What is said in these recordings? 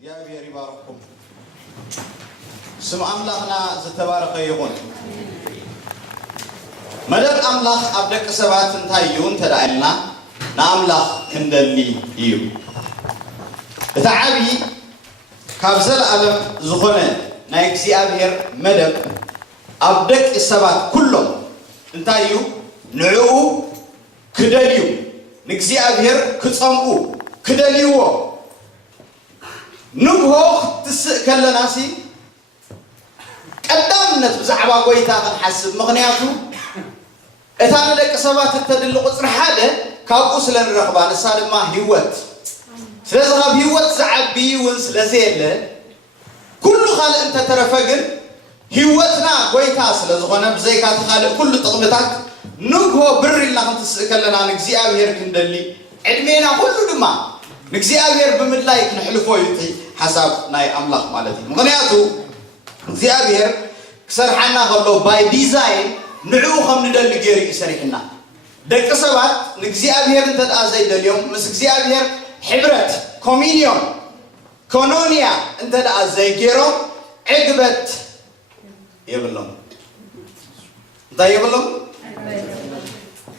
እግዚአብሔር ይባርኩም ስም አምላኽና ዝተባረኸ ይሁን መደብ አምላኽ ኣብ ደቂ ሰባት እንታይ እዩ እንተዳእልና ንኣምላኽ ክንደሊ እዩ እቲ ዓብዪ ካብ ዘለኣለም ዝኾነ ናይ እግዚአብሔር መደብ ኣብ ደቂ ሰባት ኩሎም እንታይ እዩ ንዕኡ ክደልዩ ንእግዚአብሔር ክጸምኡ ክደልይዎ ንግሆ ክትስእ ከለናሲ ቀዳምነት ብዛዕባ ጎይታ ክንሓስብ ምኽንያቱ እታ ንደቂ ሰባት እተድሊ ቁፅሪ ሓደ ካብኡ ስለንረኽባ ንሳ ድማ ህይወት ስለዚ ካብ ህይወት ዝዓቢ እውን ስለዘየለ ኩሉ ካልእ እንተተረፈ ግን ህይወትና ጎይታ ስለዝኾነ ብዘይካ ተኻልእ ኩሉ ጥቕምታት ንግሆ ብር ኢልና ክንትስእ ከለና ንእግዚአብሔር ክንደሊ ዕድሜና ኩሉ ድማ ንእግዚአብሔር ብምድላይ ክንሕልፎ እዩ እቲ ሓሳብ ናይ ኣምላኽ ማለት እዩ ምኽንያቱ እግዚአብሔር ክሰርሓና ከሎ ባይ ዲዛይን ንዕኡ ከም ንደሊ ገይሩ እዩ ሰሪሕና ደቂ ሰባት ንእግዚአብሔር እንተደኣ ዘይደልዮም ምስ እግዚአብሔር ሕብረት ኮሚኒዮን ኮኖንያ እንተደኣ ዘይገይሮም ዕግበት የብሎም እንታይ የብሎም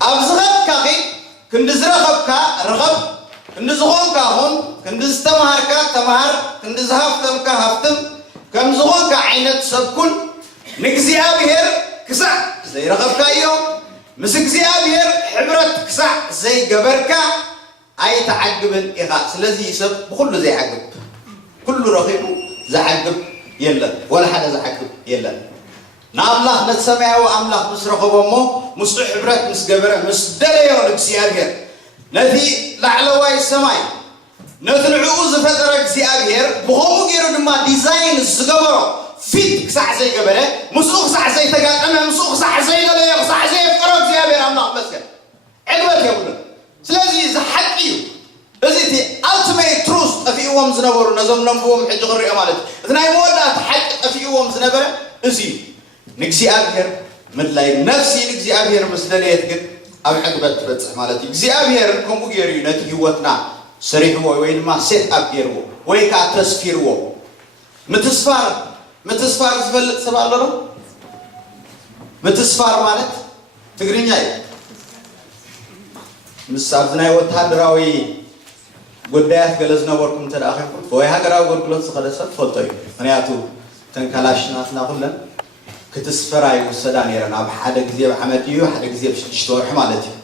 ኣብ ዝኸብካ ክንዲ ዝረኸብካ ረኸብ ክንዲ ዝኾንካ ኹን ክንዲ ዝተምሃርካ ተምሃር ክንዲ ዝሃፍተምካ ሃፍትም ከም ዝኾንካ ዓይነት ሰብ ኩን ንእግዚአብሔር ክሳዕ ዘይረኸብካ እዮም ምስ እግዚአብሔር ሕብረት ክሳዕ ዘይገበርካ ኣይተዓግብን ኢኻ ስለዚ ሰብ ብኩሉ ዘይዓግብ ኩሉ ረኺቡ ዝዓግብ የለን ወላ ሓደ ዝዓግብ የለን ንኣምላኽ ነቲ ሰማያዊ ኣምላኽ ምስ ረኸቦ እሞ ምስኡ ሕብረት ምስ ገበረ ምስ ደለዮ ንእግዚአብሔር ነቲ ላዕለዋይ ሰማይ ነቲ ንዕኡ ዝፈጠረ እግዚአብሔር ብኸምኡ ገይሩ ድማ ዲዛይን ዝገበሮ ፊት ክሳዕ ዘይገበረ ምስኡ ክሳዕ ዘይተጋጠመ ምስኡ ክሳዕ ዘይደለዮ ክሳዕ ዘየፍቀሮ እግዚአብሔር ኣምላኽ መስገን ዕግበት የብሉን ስለዚ ዝሓቂ እዩ እዚ እቲ ኣልቲሜት ትሩዝ ጠፊእዎም ዝነበሩ ነዞም ነንብቦም ሕጂ ክሪኦ ማለት እዩ እቲ ናይ መወዳእቲ ሓቂ ጠፊእዎም ዝነበረ እዚ እዩ ንእግዚአብሔር ምድላይ ነፍሲ ንእግዚአብሔር ምስ ደለየት ግን ኣብ ዕግበት ትበፅሕ ማለት እዩ እግዚአብሔር ከምኡ ገይሩ እዩ ነቲ ህይወትና ሰሪሕዎ ወይ ድማ ሴት ኣፕ ገይርዎ ወይ ከዓ ተስፊርዎ ምትስፋር ዝፈልጥ ሰብ ኣሎ ዶ ምትስፋር ማለት ትግርኛ እዩ ምስ ኣብዚ ናይ ወታደራዊ ጉዳያት ገለ ዝነበርኩም እንተደኣ ኮይንኩም ወይ ሃገራዊ ኣገልግሎት ዝኸደ ሰብ ትፈልጦ እዩ ምክንያቱ እተን ካላሽናትና ኩለን ክትስፈራ ይወሰዳ ነይረን ኣብ ሓደ ግዜ ብዓመት እዩ ሓደ ግዜ ብ6 ወርሒ ማለት እዩ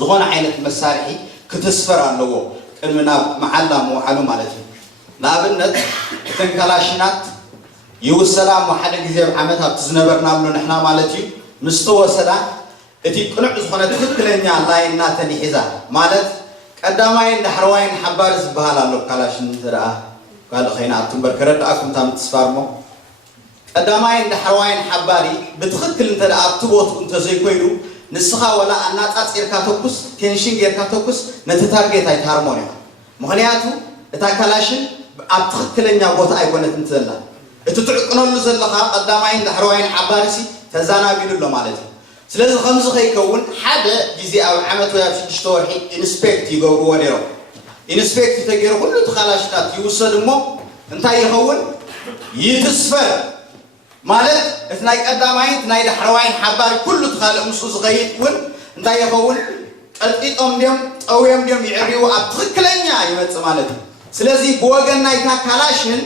ዝኾነ ዓይነት መሳርሒ ክትስፈር ኣለዎ ቅድሚ ናብ መዓላ ምውዓሉ ማለት እዩ ንኣብነት እተን ካላሽናት ይውሰዳ እሞ ሓደ ግዜ ብዓመት ኣብቲ ዝነበርናብሎ ንሕና ማለት እዩ ምስ ተወሰዳ እቲ ቅኑዕ ዝኾነ ትክክለኛ ላይናተን ይሒዛ ማለት ቀዳማይን ዳሕረዋይን ሓባሪ ዝበሃል ኣሎ ካላሽን እንተደኣ ካልእ ኸይና ኣብቲ እምበር ከረድኣኩም እታ ምትስፋር ሞ ቀዳማይን ዳሕረዋይን ሓባሪ ብትክክል እንተደኣ ኣብቲ ቦትኡ እንተዘይኮይኑ ንስኻ ወላ ኣናፃፂርካ ተኩስ ቴንሽን ጌርካ ተኩስ ነቲ ታርጌት ኣይትሃርሞን ኢኻ ምክንያቱ እታ ካላሽን ኣብ ትክክለኛ ቦታ ኣይኮነትን ዘላ እቲ ትዕቅነሉ ዘለኻ ቀዳማይን ዳሕረዋይን ሓባሪሲ ተዛናቢሉ ኣሎ ማለት እዩ ስለዚ ከምዚ ከይከውን ሓደ ግዜ ኣብ ዓመት ወይ ኣብ 6 ወርሒ ኢንስፔክት ይገብርዎ ነይሮም ኢንስፔክት ተገይሩ ኩሉ እቲ ካላሽናት ይውሰድ እሞ እንታይ ይኸውን ይትስፈር ማለት እቲ ናይ ቀዳማይን ናይ ዳሕረዋይን ሓባሪ ኩሉ ትኻልእ ምስኡ ዝኸይድ እውን እንታይ ይኸውን ቀልጢጦም ድዮም ጠውዮም ድዮም ይዕርዩ ኣብ ትክክለኛ ይመፅእ ማለት እዩ ስለዚ ብወገን ናይታ ካላሽን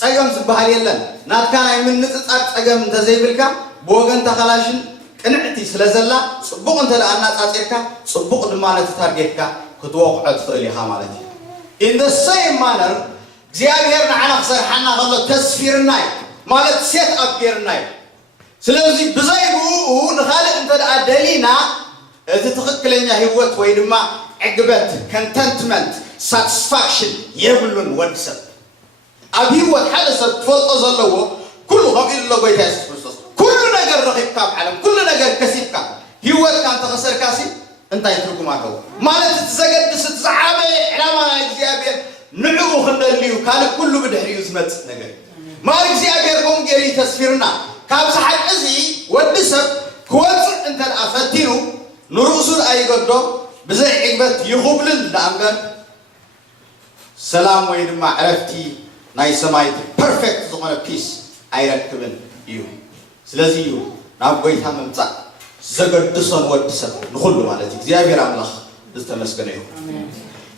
ፀገም ዝበሃል የለን ናትካ ናይ ምንፅፃር ፀገም እንተዘይብልካ ብወገን ታ ካላሽን ቅንዕቲ ስለ ዘላ ፅቡቕ እንተደኣ እናፃፂርካ ፅቡቕ ድማ ነቲ ታርጌትካ ክትወቕዖ ትኽእል ኢኻ ማለት እዩ ኢን ደ ሴም ማነር እግዚአብሔር ንዓና ክሰርሓና ከሎ ተስፊርና እዩ ማለት ሴት ኣፕ ጌርና እዩ ስለዚ ብዘይብኡ ንኻልእ እንተደኣ ደሊና እቲ ትክክለኛ ህይወት ወይ ድማ ዕግበት ኮንተንትመንት ሳቲስፋክሽን የብሉን ወዲ ሰብ ኣብ ህይወት ሓደ ሰብ ትፈልጦ ዘለዎ ኩሉ ከምኡ ኢሉ ጎይታ የሱስ ክርስቶስ ኩሉ ነገር ረኺብካ ኣብ ዓለም ኩሉ ነገር ከሲብካ ህይወትካ እንተኸሰርካሲ እንታይ ትርጉም ኣለዎ ማለት እቲ ዘገድስ እቲ ዝዓበየ ዕላማ ናይ እግዚአብሔር ንዕኡ ክንደልዩ ካልእ ኩሉ ብድሕሪኡ ዝመፅእ ነገር ማር እግዚአብሔር ከምኡ ገይሩ ተስፊርና ካብዚ ሓቂ እዚ ወዲ ሰብ ክወፅእ እንተደኣ ፈቲኑ ንርእሱ ኣይገዶ ብዘይ ዕግበት ይኹብልን ዳኣ እምበር ሰላም ወይ ድማ ዕረፍቲ ናይ ሰማይ ፐርፌክት ዝኾነ ፒስ ኣይረክብን እዩ ስለዚህ እዩ ናብ ጎይታ መምጻእ ዘገድሶን ወድሰብ ንኹሉ ማለት እዩ እግዚአብሔር አምላኽ ዝተመስገነ እዩ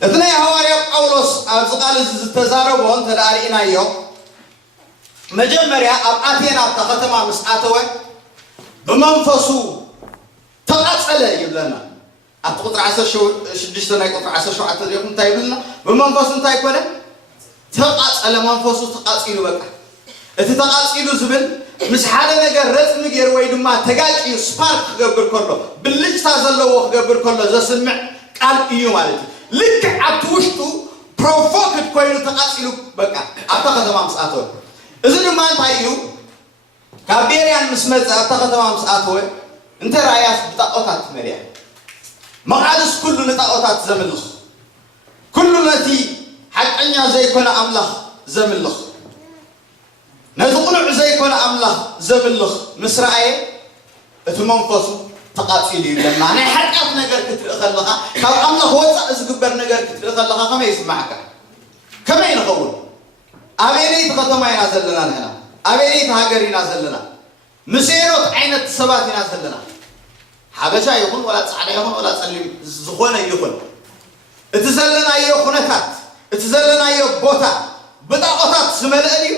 እቲ ናይ ሐዋርያ ጳውሎስ ኣብ ዝቃል ዝተዛረቦ ተዳሪእናዮ መጀመርያ ኣብ ኣቴና ከተማ ምስ ኣተወ በመንፈሱ ተቃጸለ ይብለና ኣብ ቁጥር 16 ናይ ቁጥር 17 ዲኩም እንታይ ይብለና በመንፈሱ እንታይ ኮነ ተቃጸለ መንፈሱ ተቃጺሉ በቃ እቲ ተቃጺሉ ዝብል ምስ ሓደ ነገር ረጽሚ ገይር ወይ ድማ ተጋጭዩ ስፓርክ ክገብር ከሎ ብልጭታ ዘለዎ ክገብር ከሎ ዘስምዕ ቃል እዩ ማለት እዩ ልክ ኣብቲ ውሽጡ ፕሮቮክድ ኮይኑ ተቃጺሉ በቃ ኣብታ ከተማ ምስ ኣተወ እዚ ድማ እንታይ እዩ ካብ ቤርያን ምስ መጽ ኣብታ ከተማ ምስ ኣተወ እንተ ራእያስ ብጣዖታት መርያ መቃድስ ኩሉ ንጣዖታት ዘምልኽ ኩሉ ነቲ ሓቀኛ ዘይኮነ ኣምላኽ ዘምልኽ ነዚ ቁኑዕ ዘይኮነ ኣምላኽ ዘምልኽ ምስ ረአየ እቲ መንፈሱ ተቃጺሉ ይብለና ናይ ሓጢኣት ነገር ክትርኢ ከለኻ ካብ ኣምላኽ ወፃእ ዝግበር ነገር ክትርኢ ከለኻ ከመይ ይስማዓካ ከመይ ንኸውን ኣበየነይቲ ከተማ ኢና ዘለና ንሕና ኣበየነይቲ ሃገር ኢና ዘለና ምስኤኖት ዓይነት ሰባት ኢና ዘለና ሓበሻ ይኹን ወላ ጻዕዳ ይኹን ወላ ጸሊም ዝኾነ ይኹን እቲ ዘለናዮ ኩነታት እቲ ዘለናዮ ቦታ ብጣዖታት ዝመልአ እዩ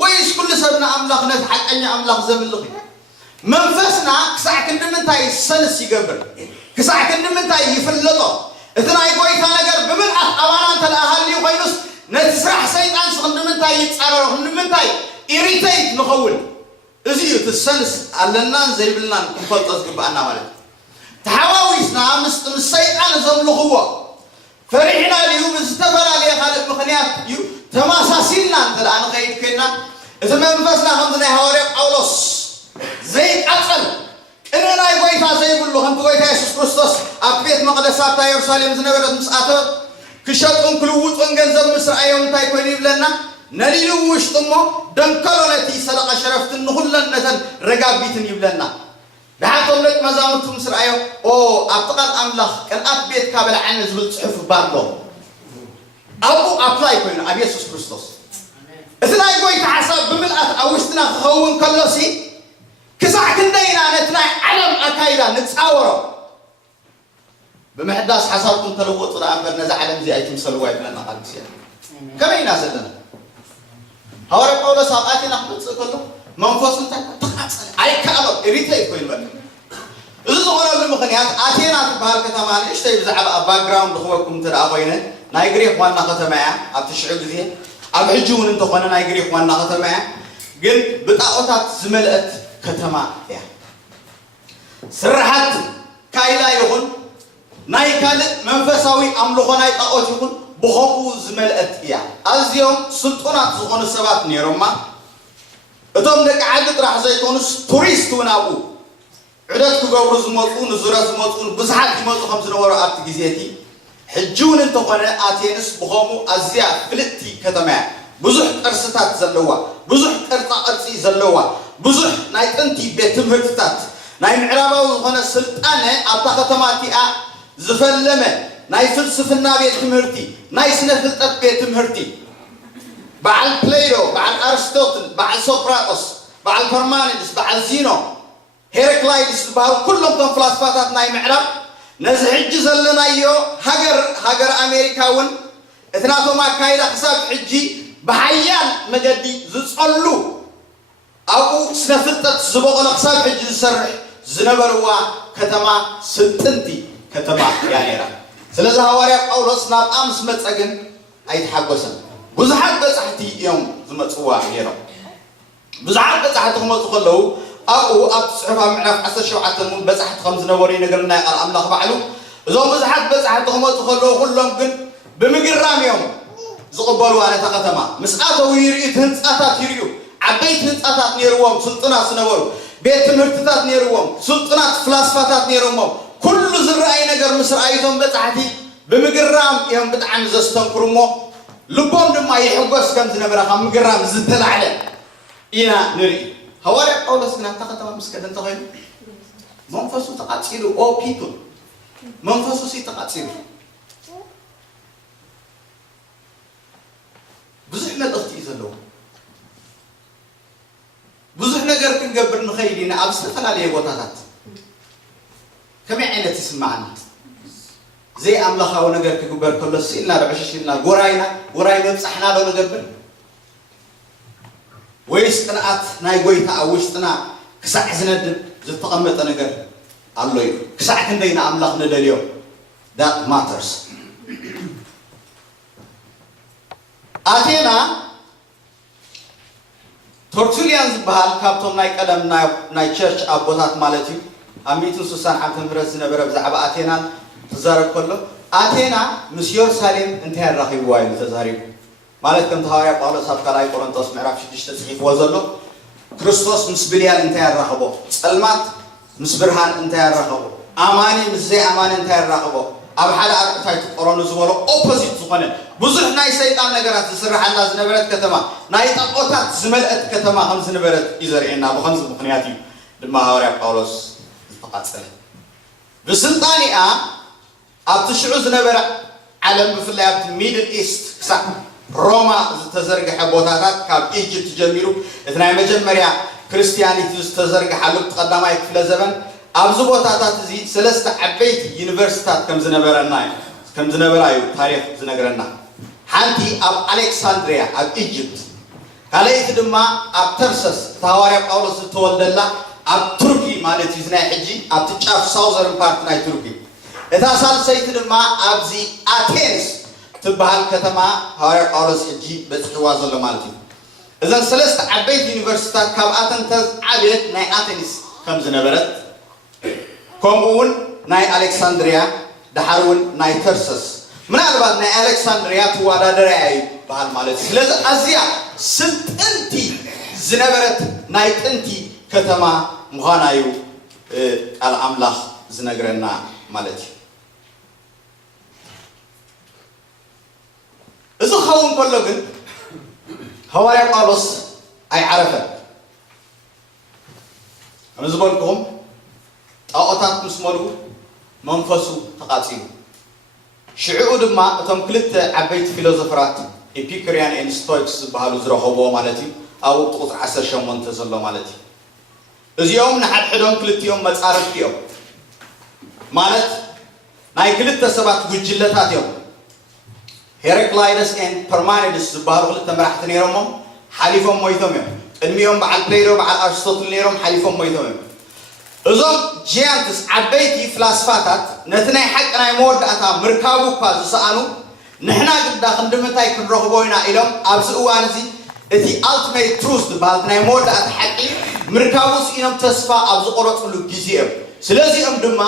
ወይስ ኩሉ ሰብና ኣምላኽ ነቲ ሓቀኛ ኣምላኽ ዘምልኽ እዩ መንፈስና ክሳዕ ክንድምንታይ ሰንስ ይገብር ክሳዕ ክንድምንታይ ይፍለጦ እቲ ናይ ጎይታ ነገር ብምልኣት ኣባና እንተለኣሃልዩ ኮይኑስ ነቲ ስራሕ ሰይጣን ክንድምንታይ ይጻረሮ ክንድምንታይ ኢሪቴት ንኸውን እዚ እዩ እቲ ሰንስ ኣለናን ዘይብልናን ክንፈልጦ ዝግባአና ማለት እዩ ተሓዋዊስና ምስ ሰይጣን ዘምልኽዎ ፈሪሕና ድዩ ብዝተፈላለየ ካልእ ምኽንያት እዩ ተማሳሲልና እንተደኣ ንኸይድ ኮይና እቲ መንፈስና ከምዚ ናይ ሐዋርያ ጳውሎስ ዘይቃጸል ቅን ናይ ጎይታ ዘይብሉ ከምቲ ጎይታ ኢየሱስ ክርስቶስ ኣብ ቤት መቕደስ ኣብታ ኢየሩሳሌም ዝነበረት ምስ ኣተወት ክሸጡን ክልውጡን ገንዘብ ምስ ረኣዮም እንታይ ኮይኑ ይብለና ነሊሉ ውሽጡ እሞ ደንከሎ ነቲ ሰደቐ ሸረፍትን ንኹለን ነተን ረጋቢትን ይብለና ብሓቶም ደቂ መዛሙርቱ ምስ ረኣዮ ኣብቲ ቃል ኣምላኽ ቅንኣት ቤትካ በልዓኒ ዝብል ፅሑፍ ባሎ ኣብኡ ኣፕላይ ኮይኑ ኣብ ኢየሱስ ክርስቶስ እቲ ናይ ጎይታ ሓሳብ ብምልኣት ኣብ ውሽጥና ክኸውን ከሎሲ ክሳዕ ክንደይና ነቲ ናይ ዓለም ኣካይዳ ንፃወሮ ብምሕዳስ ሓሳብኩም ተለወጡ ዳ እምበር ነዚ ዓለም እዚ ኣይትምሰልዋ ይብለና ቃል እግዚኣብሔር ከመይ ኢና ዘለና ሐዋርያ ጳውሎስ ኣብ ኣቴና ክመጽእ ከሎ መንፈሱ እንታይ ተቃጸለ ኣይከኣሎም ኢሪቴት ኮይኑ በቃ እዚ ዝኾነሉ ምኽንያት ኣቴና ትበሃል ከተማ ንእሽተይ ብዛዕባ ኣብ ባክግራውንድ ክበኩም እንተደኣ ኮይነ ናይ ግሪክ ዋና ከተማ እያ ኣብቲ ሽዑ ግዜ ኣብ ሕጂ እውን እንተኾነ ናይ ግሪክ ዋና ከተማ እያ ግን ብጣዖታት ዝመልአት ከተማ እያ ስራሓት ካይላ ይኹን ናይ ካልእ መንፈሳዊ ኣምልኾ ናይ ጣዖት ይኹን ብኸምኡ ዝመልአት እያ ኣዝዮም ስልጡናት ዝኾኑ ሰባት ነይሮማ እቶም ደቂ ዓዲ ጥራሕ ዘይኮኑስ ቱሪስት እውን ኣብኡ ዑደት ክገብሩ ዝመፁ ንዙረት ዝመፁ ብዙሓት ይመፁ ከም ዝነበሩ ኣብቲ ግዜቲ ሕጂ እውን እንተኾነ ኣቴንስ ብኸምኡ ኣዝያ ፍልጥቲ ከተማ እያ ብዙሕ ቅርስታት ዘለዋ ብዙሕ ቅርፃ ቅርፂ ዘለዋ ብዙሕ ናይ ጥንቲ ቤት ትምህርትታት ናይ ምዕራባዊ ዝኾነ ስልጣነ ኣብታ ከተማ እቲኣ ዝፈለመ ናይ ፍልስፍና ቤት ትምህርቲ ናይ ስነ ፍልጠት ቤት ትምህርቲ በዓል ፕሌቶ በዓል ኣርስቶትል በዓል ሶቅራጦስ በዓል ፐርማኒድስ በዓል ዚኖ ሄራክላይድስ ዝበሃሉ ኩሎም ቶም ፍላስፋታት ናይ ምዕራብ ነዚ ሕጂ ዘለናዮ ሃገር ኣሜሪካ እውን እቲ ናቶም ኣካይዳ ክሳብ ሕጂ ብሓያል መገዲ ዝጸሉ ኣብኡ ስነ ፍልጠት ዝበቆለ ክሳብ ሕጂ ዝሰርሕ ዝነበርዋ ከተማ ስልጥንቲ ከተማ እያ ነይራ ስለዚ ሐዋርያ ጳውሎስ ናብ ምስ መጸ ግን ኣይተሓጎሰን ብዙሓት በጻሕቲ እዮም ዝመጽዋ ነይሮም ብዙሓት በጻሕቲ ክመፁ ከለዉ ኣብኡ ኣብ ፅሑፍ ኣብ ምዕራፍ 17 እውን በጻሕቲ ከም ዝነበሩ ይነግረና ቃል ኣምላኽ ባዕሉ እዞም ብዙሓት በጻሕቲ ክመፁ ከለዉ ኩሎም ግን ብምግራም እዮም ዝቕበልዋ ነታ ከተማ ምስ ኣተው ይርእዩ ህንፃታት ይርእዩ ዓበይቲ ህንፃታት ነይርዎም ስልጡናት ዝነበሩ ቤት ትምህርትታት ነይርዎም ስልጡናት ፍላስፋታት ነይሮሞም ኩሉ ዝረአይ ነገር ምስ ረኣይቶም በጻሕቲ ብምግራም እዮም ብጣዕሚ ዘስተንክሩ እሞ ልቦም ድማ ይሕጎስ ከም ዝነበረ ካብ ምግራም ዝተላዕለ ኢና ንርኢ ሐዋርያ ጳውሎስ ግን ኣብታ ከተማ ምስ ከደ እንተኾይኑ መንፈሱ ተቃጺሉ ፒፕል መንፈሱ ተቃጺሉ ብዙሕ መልእኽቲ እዩ ዘለዎ ብዙሕ ነገር ክንገብር ንኸይድ ኢና ኣብ ዝተፈላለየ ቦታታት ከመይ ዓይነት ይስማዓና ዘይ ኣምላኻዊ ነገር ክግበር ከሎ ስኢልና ርዕሽሽ ኢልና ጎራይ መብፃሕና ዶ ንገብር ወይስ ቅንኣት ናይ ጎይታ ኣብ ውሽጥና ክሳዕ ዝነድብ ዝተቐመጠ ነገር ኣሎ እዩ ክሳዕ ክንደይና ኣምላኽ ንደልዮ that matters ኣቴና ቶርቱሊያን ዝበሃል ካብቶም ናይ ቀደም ናይ ቸርች ኣቦታት ማለት እዩ ኣብ 160 ዓመተ ምህረት ዝነበረ ብዛዕባ ኣቴናን ተዛረብ ከሎ ኣቴና ምስ ኢየሩሳሌም እንታይ ያራኺብዋ እዩ ተዛሪቡ ማለት ከም ሐዋርያ ጳውሎስ ኣብ ካልኣይ ቆሮንቶስ ምዕራፍ 6 ተጽሒፍዎ ዘሎ ክርስቶስ ምስ ብልያል እንታይ ያራኽቦ ጸልማት ምስ ብርሃን እንታይ ያራኽቦ ኣማኒ ምስ ዘይኣማኒ እንታይ ያራኽቦ ኣብ ሓደ ኣርቅታይ ትቆሮኑ ዝበሎ ኦፖዚት ዝኾነ ብዙሕ ናይ ሰይጣን ነገራት ዝስራሓላ ዝነበረት ከተማ ናይ ጣዖታት ዝመልአት ከተማ ከም ዝነበረት እዩ ዘርእየና ብኸምዚ ምክንያት እዩ ድማ ሐዋርያ ጳውሎስ ዝተቃጸለ ብስልጣኒኣ ኣብቲ ሽዑ ዝነበረ ዓለም ብፍላይ ኣብቲ ሚድል ኢስት ክሳዕ ሮማ ዝተዘርግሐ ቦታታት ካብ ኢጅፕት ጀሚሩ እቲ ናይ መጀመርያ ክርስቲያኒቲ ዝተዘርግሐሉ ቀዳማይ ክፍለ ዘመን ኣብዚ ቦታታት እዚ ሰለስተ ዓበይቲ ዩኒቨርሲቲታት ከም ዝነበራ እዩ ታሪክ ዝነግረና ሓንቲ ኣብ ኣሌክሳንድሪያ ኣብ ኢጅፕት ካልአይቲ ድማ ኣብ ተርሰስ ሐዋርያ ጳውሎስ ዝተወልደላ ኣብ ቱርኪ ማለት እዩ ናይ ሕጂ ኣብቲ ጫፍ ሳውዘርን ፓርት ናይ ቱርኪ እታ ሳልሰይቲ ድማ ኣብዚ ኣቴንስ ትበሃል ከተማ ሐዋርያ ጳውሎስ ሕጂ በፅሕዋ ዘሎ ማለት እዩ እዘን ሰለስተ ዓበይቲ ዩኒቨርሲቲታት ካብኣተን ተዓብየት ናይ ኣቴንስ ከም ዝነበረት ከምኡውን ናይ ኣሌክሳንድሪያ ድሓር እውን ናይ ተርሰስ ምናልባት ናይ ኣሌክሳንድሪያ ትወዳደርያ እዩ በሃል ማለት እዩ ስለዚ ኣዝያ ስልጥንቲ ዝነበረት ናይ ጥንቲ ከተማ ምዃና እዩ ቃል ኣምላኽ ዝነግረና ማለት እዩ እዚ ኸውን ከሎ ግን ሐዋርያ ጳውሎስ ኣይዓረፈን ከም ዝበልኩኹም ጣዖታት ምስ መልኡ መንፈሱ ተቃፂሉ ሽዑኡ ድማ እቶም ክልተ ዓበይቲ ፊሎዞፈራት ኤፒኩሪያን ኤንድ ስቶይክስ ዝበሃሉ ዝረኸብዎ ማለት እዩ ኣብ ወቅቲ ቁጥሪ 18 ዘሎ ማለት እዩ እዚኦም ንሓድሕዶም ክልቲኦም መጻርፍቲ እዮም ማለት ናይ ክልተ ሰባት ጉጅለታት እዮም ሄራክላይደስ ኤንድ ፐርማኒደስ ዝበሃሉ ክልተ መራሕቲ ነይሮሞም ሓሊፎም ሞይቶም እዮም ቅድሚኦም በዓል ፕሌቶ በዓል ኣርስቶትል ነይሮም ሓሊፎም ሞይቶም እዮም እዞም ጂያንትስ ዓበይቲ ፍላስፋታት ነቲ ናይ ሓቂ ናይ መወዳእታ ምርካቡ እኳ ዝሰኣኑ ንሕና ግዳ ክንድምንታይ ክንረኽቦ ኢና ኢሎም ኣብዚ እዋን እዚ እቲ ኣልቲሜት ትሩዝ ዝበሃል ናይ መወዳእታ ሓቂ ምርካቡ ስኢኖም ተስፋ ኣብ ዝቆረፅሉ ግዜ እዮም ስለዚኦም ድማ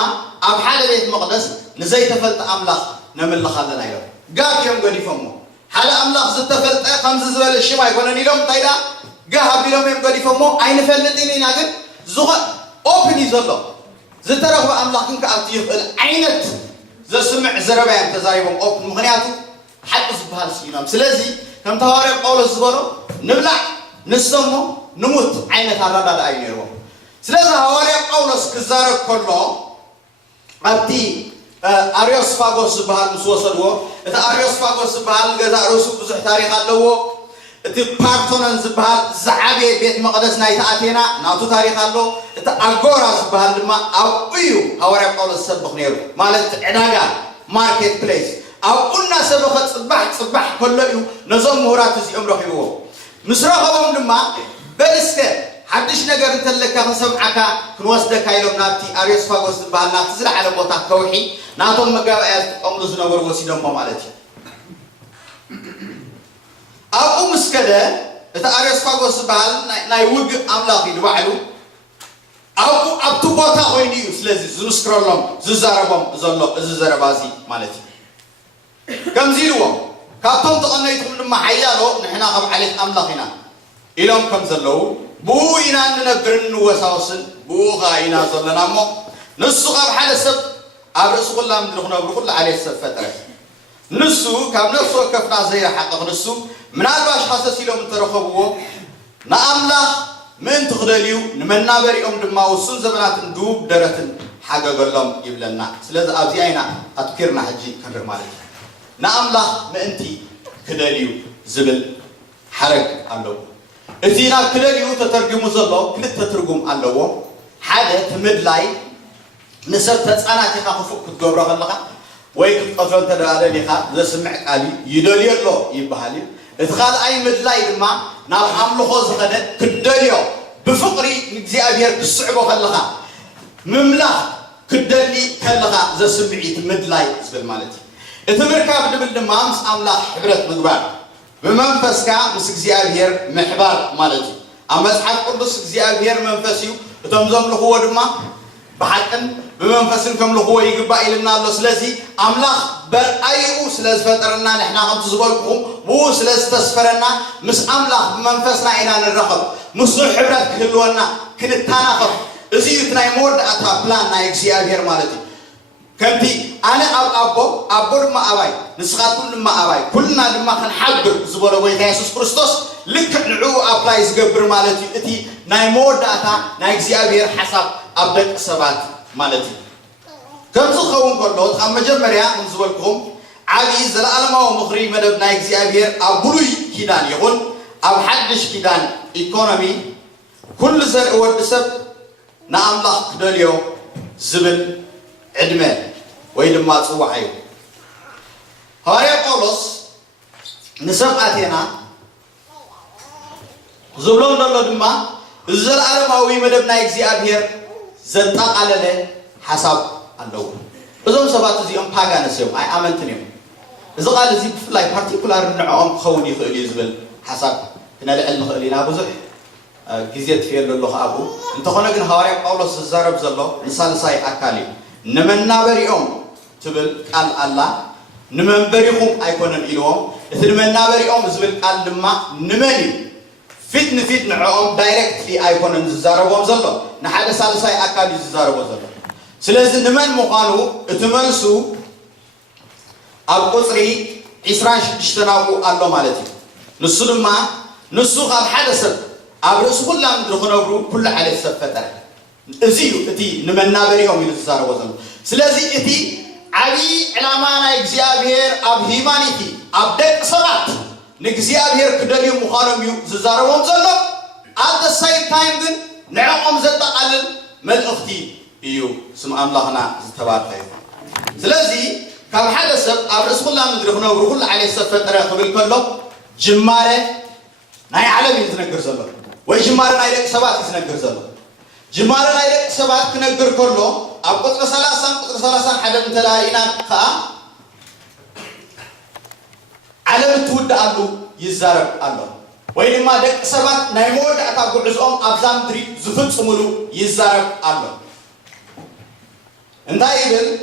ኣብ ሓደ ቤት መቕደስ ንዘይተፈልጠ ኣምላኽ ነምልኽ ኣለና ኢሎም ጋፍ እዮም ገዲፎሞ ሓደ ኣምላኽ ዝተፈልጠ ከምዚ ዝበለ ሽም ኣይኮነን ኢሎም እንታይ ዳ ጋህ ኣቢሎም እዮም ገዲፎሞ ኣይንፈልጥን ኢና ግን ዝኾነ ኦፕን እዩ ዘሎ ዝተረኽበ ኣምላኽ ግን ከኣቱ ይኽእል ዓይነት ዘስምዕ ዘረባ እዮም ተዛሪቦም ኦፕን ምክንያቱ ሓቂ ዝበሃል ስኢኖም ስለዚ ከምቲ ሐዋርያ ጳውሎስ ዝበሎ ንብላዕ ንሰሞ ንሙት ዓይነት ኣረዳድኣ እዩ ነይርዎም ስለዚ ሐዋርያ ጳውሎስ ክዛረብ ከሎ ኣብቲ ኣርዮስፋጎስ ዝበሃል ምስ ወሰድዎ እቲ ኣርዮስፋጎስ ዝበሃል ገዛ ርእሱ ብዙሕ ታሪክ ኣለዎ እቲ ፓርቶነን ዝበሃል ዝዓበየ ቤት መቕደስ ናይቲ ኣቴና ናቱ ታሪክ ኣሎ እቲ ኣጎራ ዝበሃል ድማ ኣብኡ እዩ ሐዋርያ ጳውሎስ ሰብኽ ነይሩ ማለት ዕዳጋ ማርኬት ፕሌስ ኣብኡ እናሰበኸ ፅባሕ ከሎ እዩ ነዞም ምሁራት እዚኦም ረኺብዎ ምስ ረኸቦም ድማ በልስተ ሓድሽ ነገር እንተለካ ክንሰምዓካ ክንወስደካ ኢሎም ናብቲ ኣርዮስፋጎስ ዝበሃል ናብቲ ዝለዓለ ቦታ ከውሒ ናቶም መጋባእያ ዝጥቀምሉ ዝነበሩ ወሲዶሞ ማለት እዩ ኣብኡ ምስ ከደ እቲ ኣርዮስፋጎስ ዝበሃል ናይ ውግእ ኣምላኽ እዩ ንባዕሉ ኣብኡ ኣብቲ ቦታ ኮይኑ እዩ ስለዚ ዝምስክረሎም ዝዛረቦም ዘሎ እዚ ዘረባ እዚ ማለት እዩ ከምዚ ኢልዎም ካብቶም ተቐነይትኩም ድማ ሓያሎ ንሕና ካብ ዓሌት ኣምላኽ ኢና ኢሎም ከም ዘለዉ ብኡ ኢና ንነብርን ንወሳወስን ብኡ ኸ ኢና ዘለና እሞ ንሱ ካብ ሓደ ሰብ ኣብ ርእሲ ኩላ ምድሪ ክነብሩ ኩሉ ዓሌት ሰብ ፈጥረ ንሱ ካብ ነፍሲ ወከፍና ዘይረሓቕቕ ንሱ ምናልባሽ ሓሰስ ኢሎም እንተረኸብዎ ንኣምላኽ ምእንቲ ክደልዩ ንመናበሪኦም ድማ ውሱን ዘመናትን ድቡብ ደረትን ሓገገሎም ይብለና ስለዚ ኣብዚኣ ኢና ኣትኪርና ሕጂ ክንርኢ ማለት እዩ ንኣምላኽ ምእንቲ ክደልዩ ዝብል حرق الله إذا كليو تترجم زلوا كل تترجم الله حدا تمدلاي نسب تسأناتي خافوك تجبر الله ويك أصلاً ترى على ليها ذا سمع علي يدلي الله يبهالي إدخال أي مدلاي ما نال عملو خذ غدا كدليو بفقري نجزي أبير بالصعوبة خلها مملا كدلي خلها ذا سمعي مدلاي سبل مالتي إتمركب دبل دمامس أملا حبرة مدبر بمنفس كا مسجزي أبير محبار مالتي أما سحب قدس سجزي أبير منفسيو تمزم له هو دما بحقن بمنفسكم له هو يقبع لنا الله سلازي أملاخ برأيو سلاز فترنا نحنا هم تزبالكم مو سلاز تسفرنا مس أملاخ بمنفسنا إنا نرخب مصر حبرات كلوانا كنت تناخب إذا يتناي مورد أتا بلان نايك زيابير مالتي كنتي أنا أبو ما أباي نسخاتون ما أباي كلنا لما خن حبر زبالة ويا يسوع كريستوس لك نعو أبلايز قبر مالتي إتي ناي مورد أتا نايك زيابير حسب أبدك سبات مالتي كم تخون كله خم جمريا من زبالكم عادي زلا ألما ومخري مدب نايك زيابير أبولي كيدان يقول أو حدش كيدان إيكونومي كل زر ورد سب نعم الله كدليو زبل عدمه ويد ما تصوحيه هاري بولس نسب أتينا زبلون دلو دما زلا ألما ويمدب نايك زيابير زنطا على له حساب الله بزوم سبات زي أم باغا نسيم أي أمنتنيم إذا قال زي بفلاي particular نعم خوني خلي زبل حساب كنا لعلم خلينا بزح جزيت في الله أبو أنت خلنا كن هاري قولس الزارب زلوا إنسان ساي أكالي نمن نابريهم تبل قال الله نمن بريهم أيكونن إلهم إذا نمن نابريهم زبل قال لما نمني فيت نعوم دايركتلي أيكونن الزاربهم زلوا نحل سالساي أكالي الزاربهم زلوا سلازم نمن مقانو اتمنسو أبقصري إسراش اشتناقو الله مالتي نسو قال حدثت أبرس كل عام درخنا كل على السفترة زيو إتي نمن نابريهم من الزاربهم زلوا سلازم إتي علي علامانا إجزيابير أب هيمانيتي أبدك صلاة نجزيابير كدريو مقانو يو زاربهم زلوا at the same time then نعم زلتا قلل مل أختي إيو سمع الله زتبارك سلازي كم حدث أبرس كل عام درخنا كل على السفترة قبل كله جمارة ناي عالمي تنقر زلوا وجمارة نايلك سبات تنقر زلوا جمارة نايلك سبات تنقر كله أبقى قطر 30 حدا متلاقينا خا علم تود ألو يزارب ألو وإنما دك سبات نايمود أتاقو عزقهم أبزام دري زفت سمولو يزارب ألو انتا إذن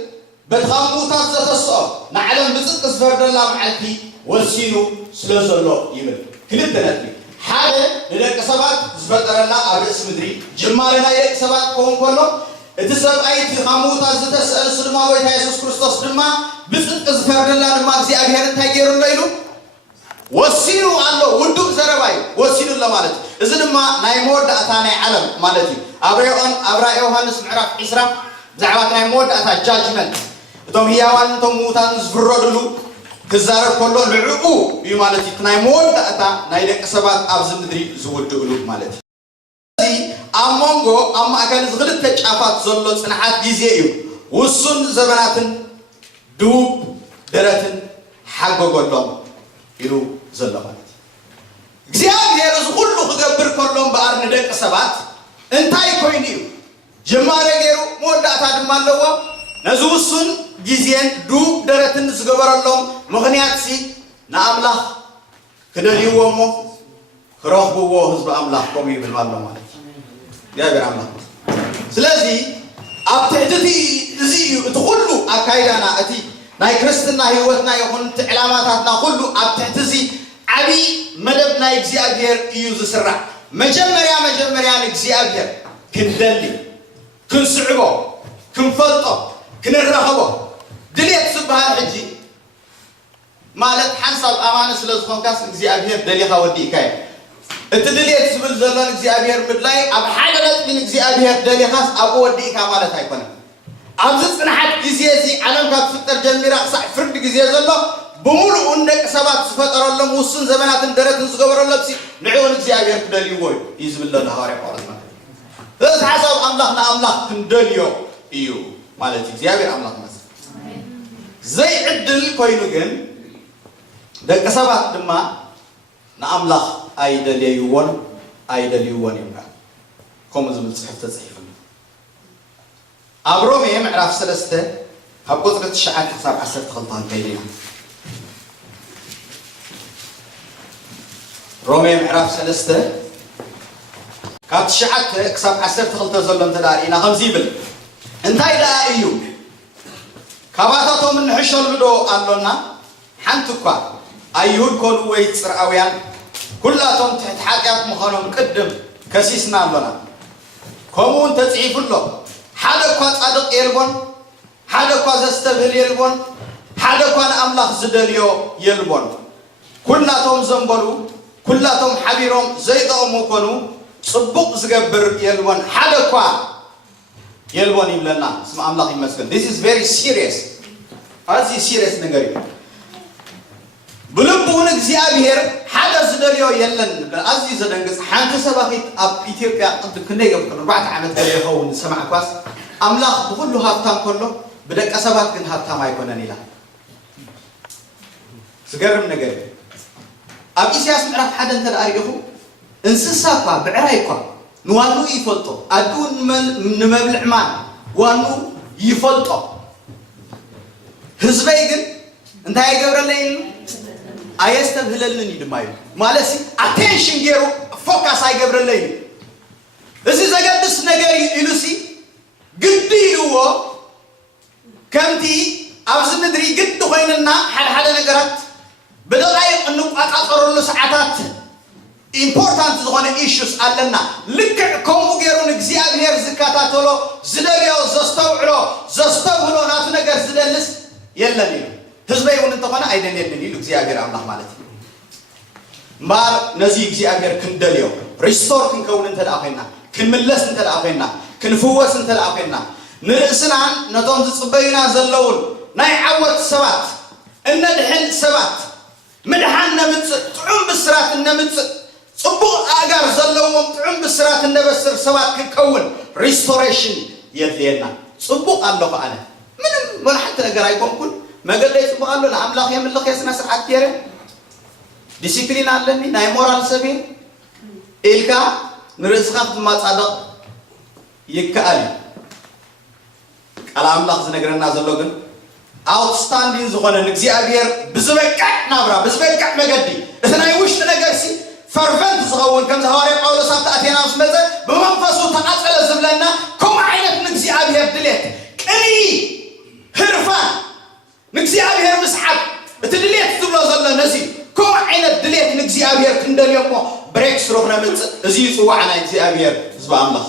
بالخاموتات ذات الصعب نعلم بزق اسفرد الله معلتي والسينو سلسلو يمل كلت دناتي حالة لدك سبات زفرد الله أبرس مدري جمالنا يدك سبات كون كله اتساب أيتي خاموتات ذات السأل سلما ويتا يسوس كريستوس دما بزق اسفرد الله دما أكزي أبيهر تايجير الليلو والسينو الله ودوك زرباي والسينو الله مالتي إذن ما نايمود أتاني علم مالتي أبرا يوحنس معرف إسرام زعمات نايمود أتا جاجمنت توم هياوان توم موتان زفردلو كزارب كله نعقو يمالتي نايمود أتا نايدك سبات أبز مدري زودلو مالتي أمونغو أما أكان زغلت تجافات زلو سنحات جيزيو وسن زبناتن دوب دراتن حقو قدام إلو زلو مالتي زياد يرز كله خقبر كلهم بأرن دك سبات انتاي كوينيو جمارة غيرو مودة أتا دمالوا نزوسن جزيان دوب دراتن زغبر اللهم مغنيات سي نعمله كدليو ومو كروح بوو حزب أملاح قومي بالمالو مالتي يا برامة سلازي أبتعدتي زيو تقولوا أكايدنا أتي ناي كريستنا هيوتنا يكون علاماتنا كله أبتعتزي عبي مدب ناي إجزيابير يوز سرع مجمريا إجزيابير كندلي كن صعبه كن فلطه كن الرهبه دليت سبها الحجي مالت حنصب أمانة سلازخون كاس إجزيابير دليها ودي كاي التدليت سبل زلان إجزيابير مدلاي أب حاجة من إجزيابير دليخاس أبو ودي كامالة هايكونا أبزت نحت جزيزي علم كات فتر جميرا صح فرد جزيز الله بمولو عندك سبات فترة الله موسن زمانات درت نزجبر الله بسي نعيون إخزيابير كدليوه يزب الله نهاري قارنا هذا حسب أملاك كندليو إيو مالتي إخزيابير أملاك مس زي عدل كوينو جن دك سبات دما نأملاك أيدليوون يبقى كم زمن صحيفة صحيفة أبرومي معرف سلسته هبقصة الشعات حساب 10 خلطان كيلين رومي معرف سلسته كات الشعات حساب 10 خلطة زلون تدارينا 50 بل انتاي لا ايو كباتاتو من حشل بدو قالونا حنتكوا ايهود كونوا ويتصرعويان كلاتهم تحت حاجات مخانهم قدم كسيسنا لنا كمون تضعيف له حدا كوا صادق يلبون حدا كوا زستبهل يلبون حدا كوا املاح زدليو يلبون كلاتهم زنبلو كلاتهم حبيرهم زيدهم كونوا صبق زغبر يلبون حدا كوا يلبون يبلنا اسم املاح يمسكن this is very serious هذه serious نغري بلبون እግዚአብሔር حدا زدليو يلن ازي زدنغس حانت سباخيت اب ኢትዮጵያ قد كنيغم 4 عمت يخون سمع كواس املاح بكل هافتام كله بدق سبات ግን هافتام አይኮነን ይላል ስገርም ነገር اب ኢሳያስ ምዕራፍ 1 ተዳሪኹ እንስሳኳ ብዕራይኳ ንዋኑ ይፈልጦ አዱን ንመብልዕ ማን ዋኑ ይፈልጦ ህዝበይ ግን እንታይ ይገብረለይ أيستبهللن يدمايو مالسي attention جيرو focus أيقبرلين إذا زجدس نجاري إلوسي قديلو كمتي أبز ندري قد خويننا حدا نجارات بدل أي إنه أكثر له ساعات important زخانة issues علنا لك كم جيرو نجزي أبنير زكاتاتولو زدليو زستوعلو ناتو نجار زدلس يلا نيلو هزبي وننتقنا أيضاً يدني لإخزيابير الله مالتي مار نزي إخزيابير كندليو ريستور كنكون انت الأخينا كنملس انت الأخينا كنفوس انت الأخينا نرأسنا عن نتون تصبينا زلون نايعوت سبات إن دحل سبات مدحان نمت تعم بسرات النمت صبوا أجر زلون تعم بسرات النبسر سبات كنكون ريستوريشن يدينا صبوا الله فعلا من حتى أجر يكون كل ما قال لي سبحان الله الأملاك يملك يسنا سرعة كيره ديسيبلين علني ناي مورال سبين إلكا نرزقك ما تصدق يكالي الأملاك زنقرنا زلوجن outstanding زخانة نجزي أبير بزبكة نبرة بزبكة مجدي إثنا يوش تنقرسي فرفنت زخون كم زهاري أول سبت أتينا وسمزة بمنفسو تقاطع زبلنا كم عينك نجزي أبير دليت كني هرفان نجزيابير مسحب تدليت تبلو زلا نسي كم عين الدليت نجزيابير كندل يومو بريك سروخنا من زي صواعنا نجزيابير زبا الله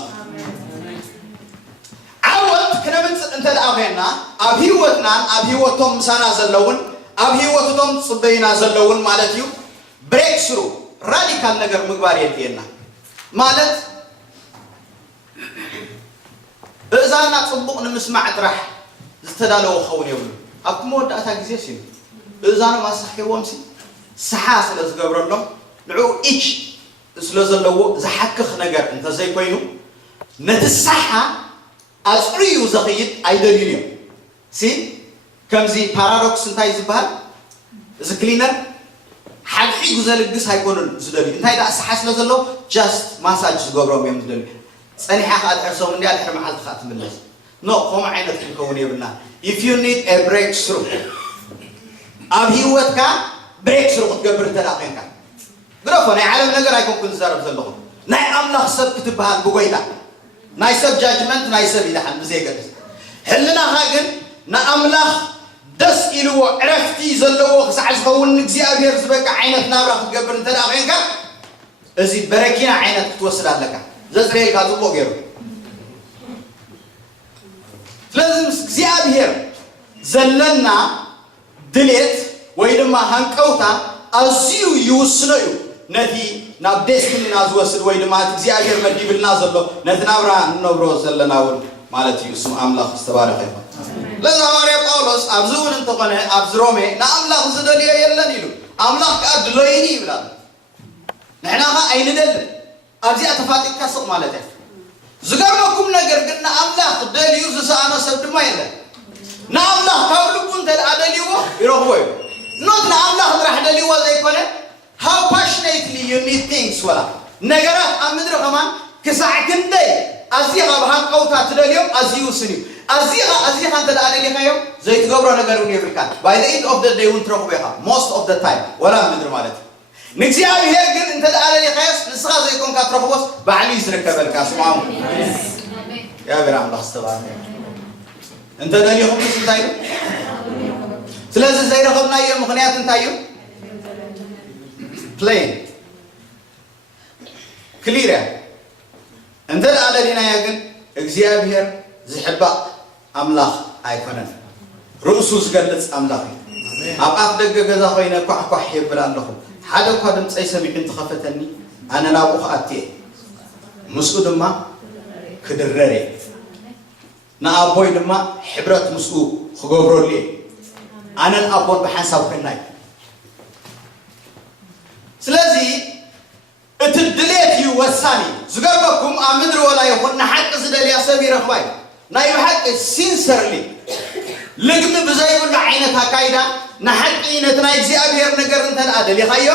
عود كنا من انت الأغينا أبهيوتهم سانا زلون أبهيوتهم صبينا زلون مالتيو بريك سرو راديكال نجر مقبار يدينا مالت إذا أنا صبق نمسمع ترح زتدالو خوني يقول أكمل أتاك زيسين إذا أنا ما صحي وامسي سحاس لازقبر الله نعو إيش سلازلو زحكخ نجار أنت زي كوينو نتسحى أسريو زخيت أيدلينيو سي كم زي بارادوكس انتاي زبال زكلينر حقي جزالك دس هيكون زدلي انتاي دا سحاس لازلو just massage زقبرهم يوم زدلي سأني حق أدحرسهم من دي أدحر محل خاتم الله no قوم عينك تكوني بنا if you need a breakthrough أبهيوتك breakthrough تقبر تلاقينك قرفوا ناي عالم نقر هيكون كنت زارب زلهم ناي أملاخ سب كتبها بقويدا ناي سب judgment ناي سب إذا حد بزي قدس حلنا هاجن نا أملاخ دس إلو عرفتي زلوا خسعز خون نجزي أبير زبك عينك نابرا تقبر تلاقينك أزيد بركينا عينك توصل لك زريل كاتو بوغيرو لازم እግዚአብሔር ዘለና ድሌት ወይ ድማ ሃንቀውታ አዝዩ ይውስነዩ ነቲ ናብ ዴስቲኒ ናዝወስድ ወይ ድማ እግዚአብሔር መዲብልና ዘሎ ነቲ ናብራ እንነብሮ ዘለናውን ማለት እዩ ስም አምላክ ዝተባረከ ይሁን ስለዚህ ሐዋርያ ጳውሎስ አብዙውን እንተቆነ አብዝሮሜ ናአምላኽ ዝደልዮ የለን ኢሉ አምላኽ ከአድሎይኒ ይብላል ንሕናኻ ኣይንደል ኣብዚኣ ተፋጢጥካ ስቕ ማለት እዩ ዝገርመኩም ነገር ግን ናአምላኽ ደልዩ ዝሰኣኖ ሰብ ድማ የለን ናአምላኽ ካብ ልቡ እንተደኣ ደልይዎ ይረኽቦ እዩ ኖት ናአምላኽ ጥራሕ ደልይዎ ዘይኮነ how passionately you need things ወላ ነገራት ኣብ ምድሪ ኸማን ክሳዕ ክንደይ ኣዝኻ ብሃንቀውታ ትደልዮም ኣዝዩ ውስን እዩ ኣዝኻ እንተደኣ ደሊኻዮም ዘይትገብሮ ነገር እውን የብልካ by the end of the day እውን ትረኽቦ ኢኻ most of the time ወላ ምድሪ ማለት እዩ ንእግዚአብሔር ግን እንተደኣ ደሊኻዮስ ንስኻ ዘይኮንካ ትረኽቦስ ባዕሉ ዝርከበልካ ስምዖም እግዚአብሔር ኣምላኽ ዝተባረከ እንተ ደሊኹምስ እንታይ እዩ ስለዚ ዘይረኸብናዮ ምኽንያት እንታይ እዩ plain clear እንተ ደኣ ደሊናዮ ግን እግዚአብሔር ዝሕባእ ኣምላኽ ኣይኮነን ርእሱ ዝገልጽ ኣምላኽ እዩ ኣብ ኣፍ ደገ ገዛ ኮይነ ኳሕኳሕ የብል ኣለኹ ሓደ እኳ ድምፀይ ሰሚዑ እንትኸፈተኒ ኣነ ናብኡ ከኣትየ ምስኡ ድማ ክድረር እየ ንኣቦይ ድማ ሕብረት ምስኡ ክገብረሉ እየ ኣነን ኣቦን ብሓንሳብ ኮይና እዩ ስለዚ እቲ ድሌት እዩ ወሳኒ ዝገርመኩም ኣብ ምድሪ ወላ ይኹን ንሓቂ ዝደልያ ሰብ ይረኽባ እዩ ናይ ብሓቂ ሲንሰርሊ ልግሚ ብዘይብሉ ዓይነት ኣካይዳ ንሓቂ ነቲ ናይ እግዚኣብሔር ነገር እንተደኣ ደሊኻዮ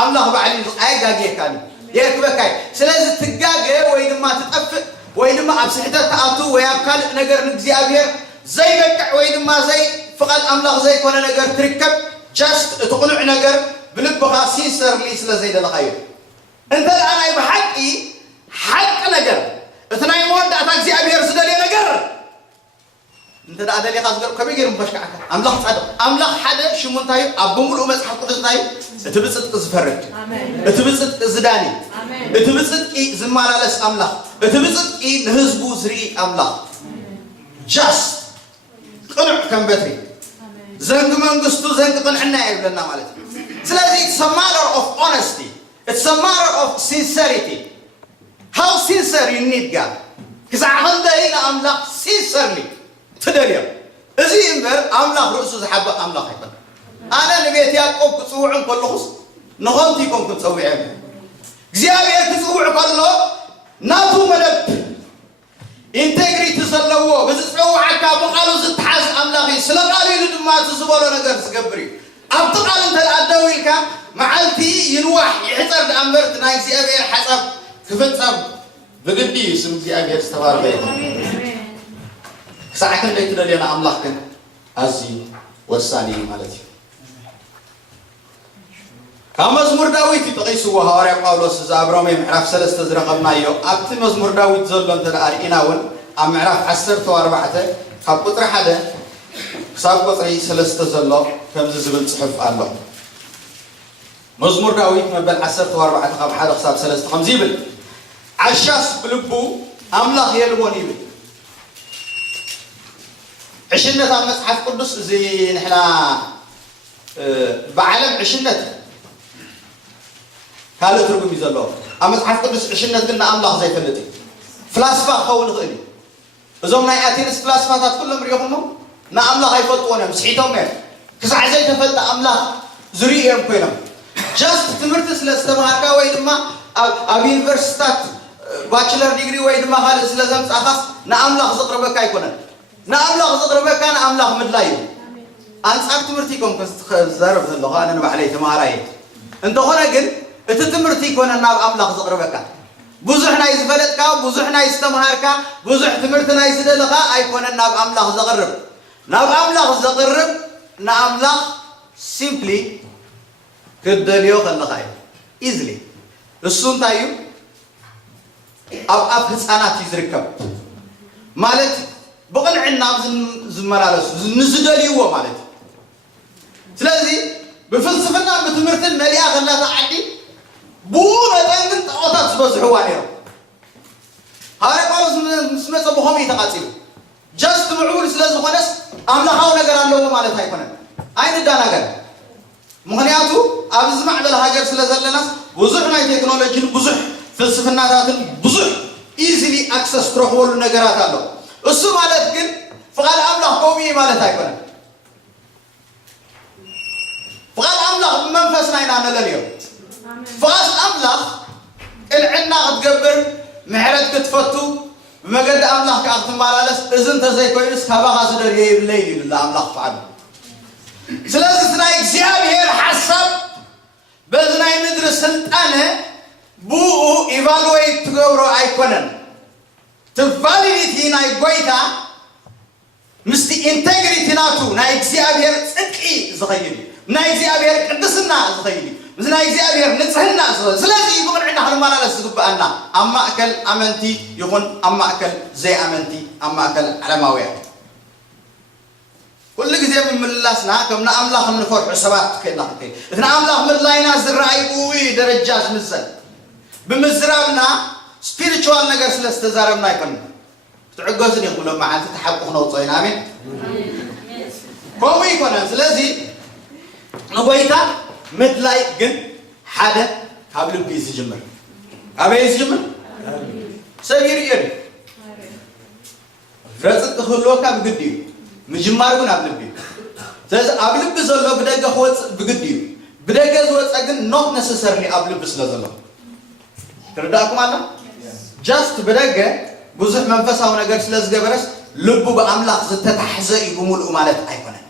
ኣምላኽ ባዕሉ ኣየጋግየካኒ የርክበካ እዩ ስለዚ ትጋገ ወይ ድማ ትጠፍእ ወይ ድማ ኣብ ስሕተት ተኣቱ ወይ ኣብ ካልእ ነገር ንእግዚኣብሔር ዘይበቅዕ ወይ ድማ ዘይፍቓድ ኣምላኽ ዘይኮነ ነገር ትርከብ ጀስት እቲ ቕኑዕ ነገር ብልብኻ ሲንሰርሊ ስለ ዘይደለኻዮ እንተ ደኣ ናይ ብሓቂ ሓቂ ነገር እቲ ናይ መወዳእታ እግዚኣብሔር ዝደልዮ ነገር እንተ ደኣ ደሊኻ ዝገር ከመይ ገይሩ ምኸሽካዓካ ኣምላኽ ጻድቕ ኣምላኽ ሓደ ሽሙ እንታይ እዩ ኣብ ብምሉእ መፅሓፍ ቅዱስ እንታይ እዩ እቲ ብፅድቂ ዝፈርድ እቲ ብፅድቂ ዝዳኒ እቲ ብፅድቂ ዝመላለስ ኣምላኽ እቲ ብፅድቂ ንህዝቡ ዝርኢ ኣምላኽ ጃስት ቅኑዕ ከም በትሪ ዘንጊ መንግስቱ ዘንጊ ቅንዕና የብለና ማለት እዩ ስለዚ it's a matter of honesty it's a matter of sincerity how sincere you need God ክሳዕ ክንደይ ንኣምላኽ sincerely ትደልዮ እዚ እምበር ኣምላኽ ርእሱ ዝሓብእ ኣምላኽ ኣይኮነ ኣነ ንቤት ያዕቆብ ክፅውዕ ከለኹስ ንኸምቲ ኢኮም ክፀዊዐ እግዚኣብሔር ክፅውዕ ከሎ ናቱ መደብ ኢንቴግሪቲ ዘለዎ ብዝፅውዓካ ብቓሉ ዝትሓዝ ኣምላኽ እዩ ስለ ቃሉ ኢሉ ድማ እቲ ዝበሎ ነገር ዝገብር እዩ ኣብቲ ቃል እንተደኣ ደው ኢልካ መዓልቲ ይንዋሕ ይሕፀር ደኣ እምበር እቲ ናይ እግዚኣብሔር ሓሳብ ክፍፀም ብግዲ እዩ ስም እግዚኣብሔር ዝተባረኸ ይኹን ክሳዕ ክንደይ ትደልየና ኣምላኽ ግን ኣዝዩ ወሳኒ እዩ ማለት እዩ ካብ መዝሙር ዳዊት ይጠቒስዎ ሐዋርያ ጳውሎስ እዚ ኣብ ሮሜ ምዕራፍ 3 ዝረኸብናዮ ኣብቲ መዝሙር ዳዊት ዘሎ እንተደኣ ርኢና እውን ኣብ ምዕራፍ 14 ካብ ቁጥሪ 1 ክሳብ ቁጥሪ 3 ዘሎ ከምዚ ዝብል ፅሑፍ ኣሎ መዝሙር ዳዊት መበል 14 ካብ 1 ክሳብ 3 ከምዚ ይብል ዓሻስ ብልቡ ኣምላኽ የልቦን ይብል عشنة عم مصحف قدس زي نحنا بعالم عشنة كالو ترجم يزلوا عم مصحف قدس عشنة قلنا أملاك زي فلتي فلاسفة خول غني إذا ما يأتينس فلاسفة كلهم ريحهم نا أملاك يفلتونه مسحيتهم مين كسر زي تفلت أملاك زريهم كلهم just تمرتس لستمهارك ويد ما أبي يونيفرسيتات باتشلر ديجري ويد ما خالص لازم أخص نا أملاك زقربك يكونن نأملاخ زقربك كان أملاخ مدلايو أنصار تمرتيكم كزارب الله أنا بعليه تمهاراي أنت هنا قل تتمرتيكون الناب أملاخ زقربك بوزحنا يزفلت كا بوزحنا يستمهار كا بوزح تمرتنا يزدلها أيكون الناب أملاخ زقرب ناب أملاخ زقرب نأملاخ simply كدليو خلقاي easily السون تايو أب حسانات يزركب مالت بقول عنا زمرالس نزدليو مالت سلازي بفلسفنا بتمرتن مليا خلا تعدي بو متن طاوتات بزحوا عليهم هاي قالوا مسمى صبهم يتقاتلوا جاست معول سلاز خنس املاحاو ነገር አለው ማለት አይኮነም አይንዳ ነገር ምክንያቱ አብዝ ማዕበል ሀገር ስለዘለናስ ብዙህ ናይ ቴክኖሎጂን ብዙህ ፍልስፍናታትን ብዙህ ኢዚሊ አክሰስ ትረክበሉ ነገራት አለው እሱ ማለት ግን فقال أملاخ قومي مالت أيكون فقال أملاخ منفسنا ينعنا لليوم فقال أملاخ العنا تقبر محرد كتفتو بمقد أملاخ كأختم مالالس إذن تزي كويس كابا غاسدر الليل لله أملاخ فعل سلازتنا إكسياب هي الحسب بزنا يمدرس أنا بو evaluate تقبرو أيكونن تفاليتي ناي قويتا مستي integrity ناتو ناي إكسياب هي تسكي زغيلي ناي إكسياب هي قدسنا زغيلي ناي إكسياب هي نتسهلنا سلازي يقول عنا حرمانا لسقبأنا أما أكل أمنتي يقول أما أكل زي أمنتي أما أكل علماوية كل جزء من اللاسنا كمنا أملاخ من فرح حسابات كنا كتير إحنا أملاخ من الله يناز الرأي قوي درجات مزل بمزرابنا spiritual نجارس لاستزاربنا يكون تعجزني يقولون معنا تحققنا وصين آمين قوي يكون سلازي نبويتا مدلاي جن حدا قبل بيز جمر أبي جمر سبير يد رزق خلوك بقديو مجمار كون أبلبي سلز أبلب زلوا بدأ خوات بقديو بدأ زوات أجن not necessarily أبلب سلزلوا ترداكم على just بدأ جزء منفس أو نجار سلز جبرس لبوا بأملاق زت تحزق يقوموا الأمانات أيقونة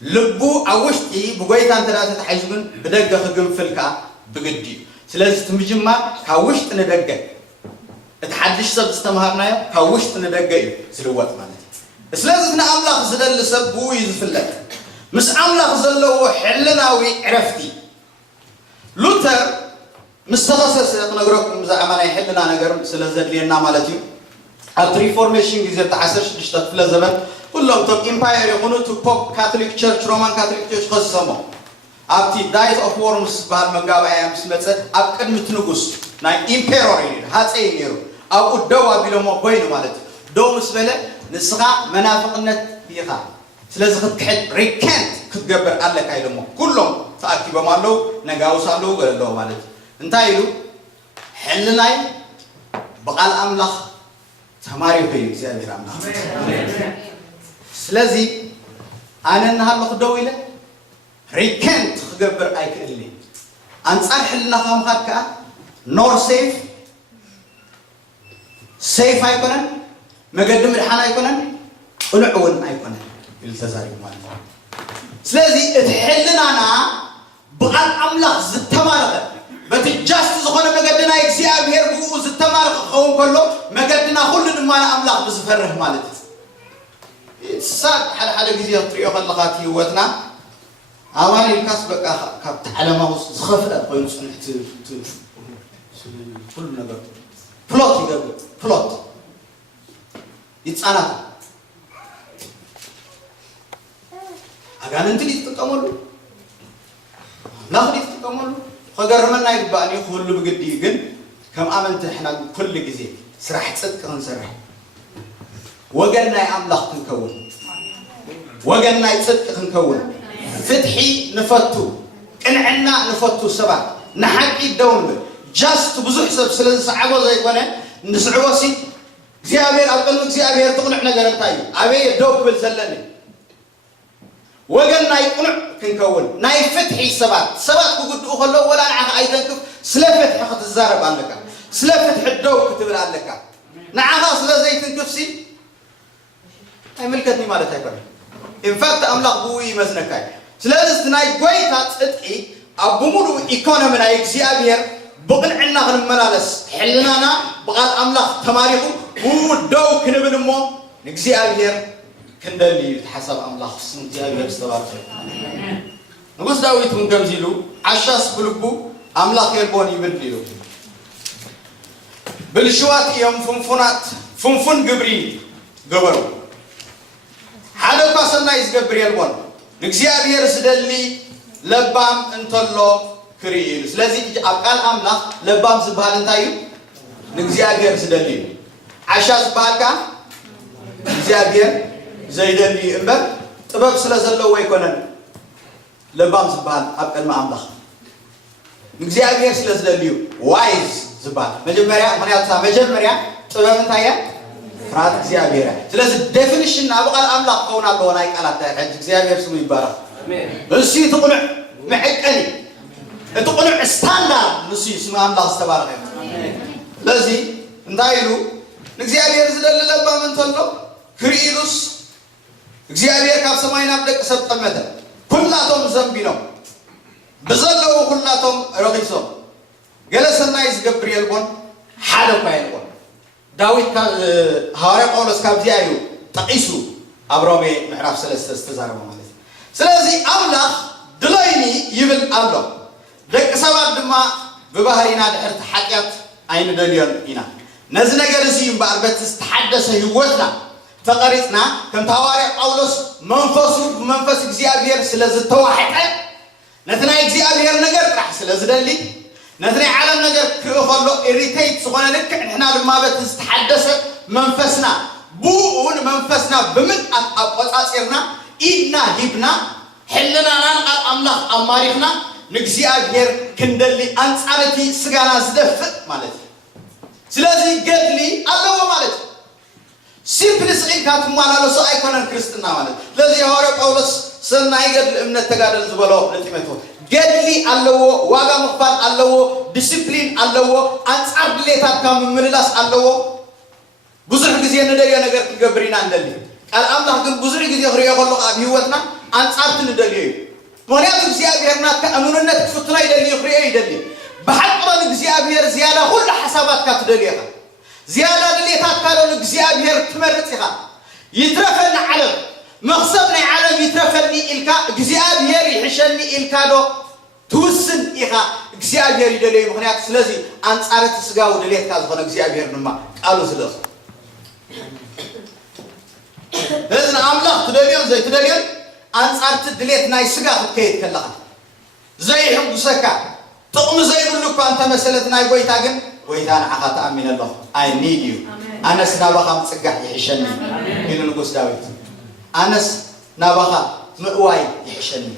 لبوا أوشتي بقيت أنت لا تتحجبن بدأ خجم فلكا بقديو سلز تمجمع كوشت ندقة تحدش سب استمهرنا كوشت ندقة سلوات مالتي سلازتنا أملاخ زدل سبوي يزفلك مس أملاخ زلوا حلناوي عرفتي لوتر مستخصص نقولكم زعمنا يحلنا نقرب سلازت لينا مالتي الريفورميشن جزء تعسرش تشتغل في الزمن كلهم طب إمباير يقولوا تو بوب كاثوليك تشرش رومان كاثوليك تشرش خصمه أبتي دايت أوف وورمس بعد ما جاب أيام سمعت أبكر متنقص ناي إمبيرورين هات أي نيرو أو الدواء بيلو ما بينه مالتي دو مسبلة نسخة منافقنا فيها سلازخ تحد ريكنت كتجبر على كايلمو كلهم تأكيد بمالو نجاوس علو ولا لو مالت انتايلو حلناي بقال أملاخ تماري في زي رامنا سلازي أنا نهار لخدويله ريكنت كتجبر أي كلي أنصار حلنا خام خدك نور سيف أيقونن مقدم الحنا يكونن ونعون أيقونن التزاري مالنا سلازي تحلنا أنا بقال أملاخ زتمارغ بتجاست زخنا مقدنا يكسياب هيربو زتمارغ خوم كله مقدنا كل ما أملاخ بزفره مالت صار حل جزية طريقة خلقاتي وتنا أواني الكاس بقى كبت على ما هو زخفة قوي نسمع كل نقدر بلوت يقبل بلوت يتصنع أجان أنت اللي تتكملوا ناخذ تتكملوا خجرمنا يبقى أني خلوا بجدي جن كم آمنت إحنا كل جزء سرح تصدق نسرح وجلنا أملاخ نكون وجلنا يصدق نكون فتحي نفتو كنعنا نفتو سبعة نحكي الدون جاست بزح سب سلسلة صعبة زي كونه نسعوسي زيابير أقول زيابير تقنع نجار تاي أبي الدوب بالزلني وجلنا يقنع كنكون ناي فتحي سبات كقول أخلو ولا نعه أيضا كف سلفت حقت الزارب عندك سلفت الدوب كتبر عندك نعها سلا زي تنكفسي أي ملكتني مالتها كره إن فات أملاق بوي مزنكاي سلا استناي قويتات اتقي أبومرو إيكونومي ناي زيابير بقن عنا غن ملالس حلنانا بقال أملاخ تماريخو هو دو كنبن مو نكزيابير كندلي حسب أملاخ سنتيابير استبارك نقص داويت من كمزيلو عشاس بلقبو أملاخ يربون يبدليو بالشوات يوم فنفن قبري قبرو حدا قاسنا يزقبر يلبون نكزيابير سدلي لبام انتلو كريل سلازي أبقال أملاخ لبام سبحان انتايو نكزيابير سدلي عشاس بحالك نكزيابير زيدلي امبر طبب سلازلو ويكونن لبام سبحان أبقال ما أملاخ نكزيابير سلازليو وايز سبحان مجمريا طبب انتايا فرات እግዚአብሔር ስለዚህ ዴፊኒሽን አብቃል አምላክ ከሆነ አለሆነ አይቃላት ታያጅ እግዚአብሔር ስሙ ይባረክ አሜን እሺ ተቆነ መሐቀኒ ተቆነ ስታንዳርድ ንሱ ስሙ አምላክ ተባረከ አሜን ለዚህ እንዳይሉ እግዚአብሔር ዝለለባ ምን ተሎ ክሪሉስ እግዚአብሔር ካብ ሰማይና ደቅ ሰጠመተ ሁላቶም ዘንቢ ነው በዘለው ሁላቶም ረቂሶም ገለሰና ይዝገብር የልቦን ሓደ ፋይልቦን ዳዊት ሐዋርያ ጳውሎስ ካብዚያዩ ጠቂሱ አብሮሜ ምዕራፍ 3 ተዛረበ ማለት ስለዚህ አምላክ ድላይኒ ይብል አሎ ደቅ ሰባት ድማ በባህሪና ድሕርቲ ሐቂያት አይን ደልዮን ኢና ነዚ ነገር እዚ ይምባርበት ተሐደሰ ህይወትና ተቀሪጽና ከም ሐዋርያ ጳውሎስ መንፈሱ መንፈስ እግዚአብሔር ስለዝተዋሐቀ ነትና እግዚአብሔር ነገር ጥራሕ ስለዝደሊ ነትና ዓለም ነገር ክኸሎ ኢሪቴት ዝኾነ ልክ ንሕና ድማ በት ተሐደሰ መንፈስና ቡኡን መንፈስና በምን አቆጻጽርና ኢድና ሂብና ሕልናናን አምላክ አማሪኽና ንግዚአብሔር ክንደሊ አንጻረቲ ስጋና ዝደፍጥ ማለት ስለዚህ ገድሊ አለው ማለት ሲምፕልስ ኢንካት ማላሎስ አይኮነን ክርስትና ማለት ለዚህ ሐዋርያ ጳውሎስ ሰናይ ገድል እምነት ተጋደል ዝበለው ለጢሞቴዎስ ገድሊ አለው ዋጋ መክፋል አለው ዲሲፕሊን አለው አንጻር ድሌታት ከምምልላስ አለው ብዙሕ ጊዜ እንደየ ነገር ትገብሪና እንደሊ ቃል አምላክ ግን ብዙሕ ጊዜ ፍሬ ይኸሎ ኣብ ህይወትና አንጻር ትንደልዩ ሞሪያት እግዚአብሔርና ከአምኑነት ፍትና ይደልዩ ፍሬ ይደልዩ በሐቅረን እግዚአብሔር ዚያዳ ሁሉ ሐሳባት ካትደልየኻ زيادة دليتات كانوا እግዚአብሔር ትመርጽኻ ይትረፈና ዓለም መخሰብና ዓለም ይትረፈኒ ኢልካ እግዚአብሔር ይሕሸኒ ኢልካዶ ትውስን ኢኻ እግዚአብሔር ይደልዩ ምክንያት ስለዚህ አንጻረት ስጋው ድሌትካ ዝኾነ እግዚአብሔር ድማ ቃሉ ስለሱ ለዝና አምላክ ትደልዩን ዘይ ትደልዩን አንጻርት ድሌት ናይ ስጋ ከይት ከለኻ ዘይ ሕጉሰካ ጥቅም ዘይብሉካ አንተ መሰለት ናይ ጎይታ ግን ويدان عقات أمين الله I need you أنس نبخا مصقح يحشني إلى نقص داوود أنس نبخا مقواي يحشني